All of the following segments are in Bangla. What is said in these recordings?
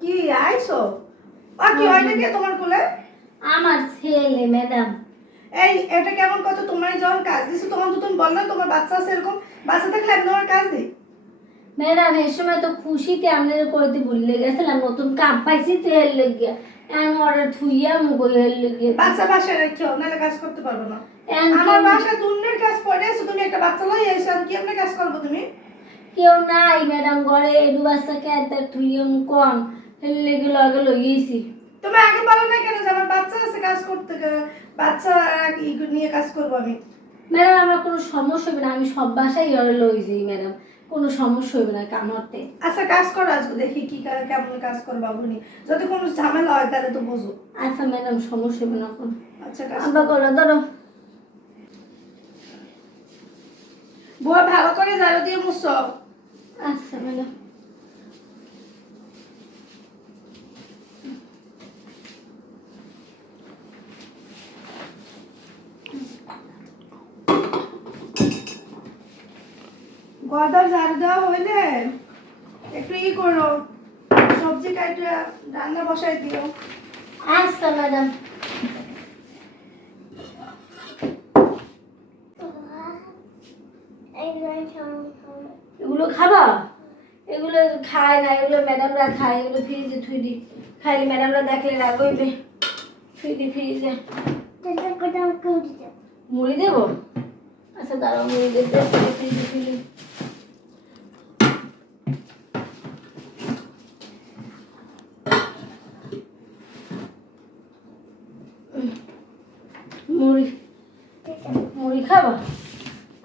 কি আইছো? আর কি হয় নাকি তোমার কোলে? আমার ছেলে ম্যাডাম এই এটা কেমন কথা? তোমার যখন কাজ। দিছো তোমার তো তুমি বললে তোমার বাচ্চা আছে এরকম। বাচ্চা থাকলে আমি তোমার কাজ দিই। ম্যাডাম এর সময় তো খুশিতে আপনার করতে ভুলে গেছিলাম নতুন কাম পাইছি তো এর লেগে। অর্ডার থুইয়া মুখ বাচ্চা বাসায় রেখেও নাহলে কাজ করতে পারব না। আমার বাসায় দুনিয়ার কাজ পড়ে আছো তুমি একটা বাচ্চা লই এসো আমি কেমনে কাজ করব তুমি? কেউ নাই ম্যাডাম ঘরে এডু বাচ্চাকে একবার থুইয়া মুখ কম লেগে লগে লইয়েছি। তুমি আগে বলো না কেন যে আমার বাচ্চা আছে কাজ করতে বাচ্চা নিয়ে কাজ করব আমি। ম্যাডাম আমার কোনো সমস্যা হবে না আমি সব বাসায় লই যাই ম্যাডাম কোনো সমস্যা হবে না কামড়তে। আচ্ছা কাজ করো আজকে দেখি কি কেমন কাজ করব বুনি যদি কোনো ঝামেলা হয় তাহলে তো বোঝো। আচ্ছা ম্যাডাম সমস্যা হবে না কোনো আচ্ছা কাজ করো। ধরো। বউ ভালো করে ঝাড়ু দিয়ে মুছো। আচ্ছা। গদার ঝাড়ু দেওয়া হইলে একটু ই করো সবজি কাটে রান্না বসাই দিও। আচ্ছা ম্যাডাম। এগুলো খাবা? এগুলো খায় না এগুলো ম্যাডামরা খায় এগুলো ফ্রিজে থুই দি। খাইলে ম্যাডামরা দেখলে রাগইবে থুই দি ফ্রিজে মুড়ি দেবো? আচ্ছা দাঁড়াও মুড়ি দিতে ফ্রিজে ফ্রিজে মুড়ি। মুড়ি খাবা?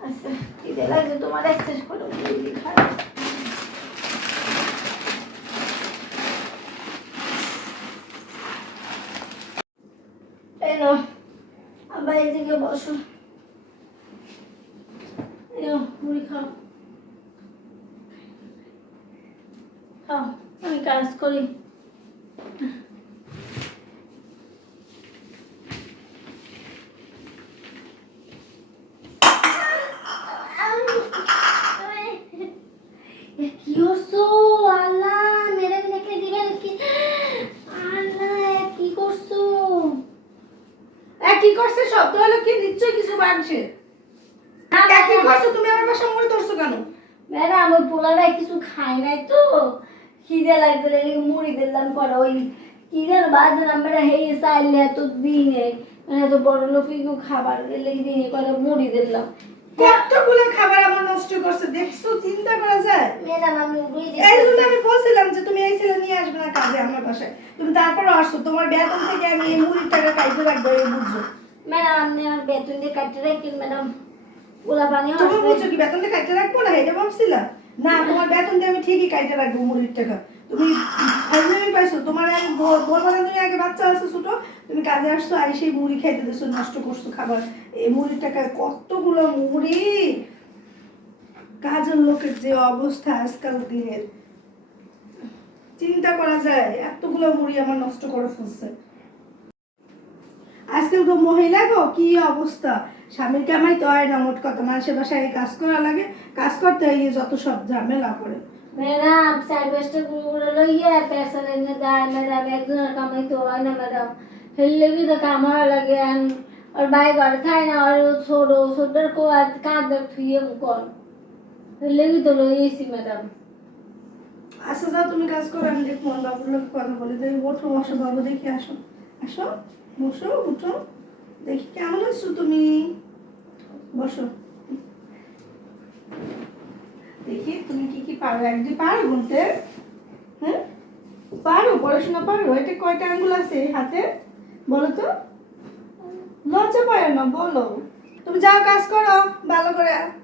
আচ্ছা খিদে লাগছে, তোমার এক্সারসাইজ করো মুড়ি নাও, আবার এদিকে বসো। মুড়ি খাও। খাও, আমি কাজ করি এ কি করছ আল্লাহ মেরে দেখে দিবেন কি আল্লাহ এ কি করছ এ কি করছে শব্দ হলো কি নিশ্চয়ই কিছু বানছে? এ কি করছ তুমি আমার বাসা মুড়ি ধরছো কেন? ম্যাডাম ওই পোলারাই কিছু খায় নাই তো। খিদে এদিকে মুড়ি দিলাম পরে ওই কি যেন বাজার আমরা হেই চাইলে এত দিনে মানে এত বড় লোকই খাবার লেগে দিনে করে মুড়ি দিলাম। কতগুলো খাবার আমার নষ্ট করছে দেখছ চিন্তা করা যায়? ম্যাডাম আমি বুঝি এই জন্য আমি বলছিলাম যে তুমি এই ছেলে নিয়ে আসবে না কাজে আমার বাসায়। তুমি তারপরে আসছো তোমার বেতন থেকে আমি এই মুড়ির টাকা রাখব এই বুঝছ ম্যাডাম আপনি আমার বেতন দিয়ে কাটতে রাখেন ম্যাডাম গোলা পানি তুমি আসবে। কি বেতন দিয়ে কাইতে রাখব না এটা ভাবছিলা না তোমার বেতন দিয়ে আমি ঠিকই কাইতে রাখব মুড়ির টাকা তুমি ফাইজলামি পাইছো তোমার আমি বলব না তুমি আগে বাচ্চা আছে ছোট তুমি কাজে আসছো আর সেই মুড়ি খাইতে দিছো নষ্ট করছ খাবার এই মুড়ির টাকা কতগুলো মুড়ি কাজের লোকের যে অবস্থা আজকাল দিনের চিন্তা করা যায় এতগুলো মুড়ি আমার নষ্ট করে ফেলছে আজকাল তো মহিলা গো কি অবস্থা? স্বামীর কামাই তো হয় না মোট কথা মানুষের বাসায় কাজ করা লাগে। কাজ করতে গিয়ে যত সব ঝামেলা করে। ম্যাডাম লইয়া পেশার এনে দেয় ম্যাডাম একজনের কামাই তো হয় না ম্যাডাম। হেললে কি তো লাগে আর ভাই ঘরে খায় না আর ছোট ছোটোর কো কাঁদে থুয়ে হেললে কি তো লইয়েছি ম্যাডাম। আচ্ছা যাও তুমি কাজ করো আমি দেখো মন বাবুর লোক কথা বলে দেখি ওঠো বসো বাবু দেখি আসো। আসো। বসো, উঠো। দেখি কেমন আছো তুমি? বসো। দেখি তুমি কি কি পারো? একদিন পারো গুনতে হ্যাঁ? পারো, পড়াশোনা পারো? এটা কয়টা আঙ্গুল আছে হাতে? বলো তো। লজ্জা পায় না, বলো। তুমি যাও, কাজ করো, ভালো করে।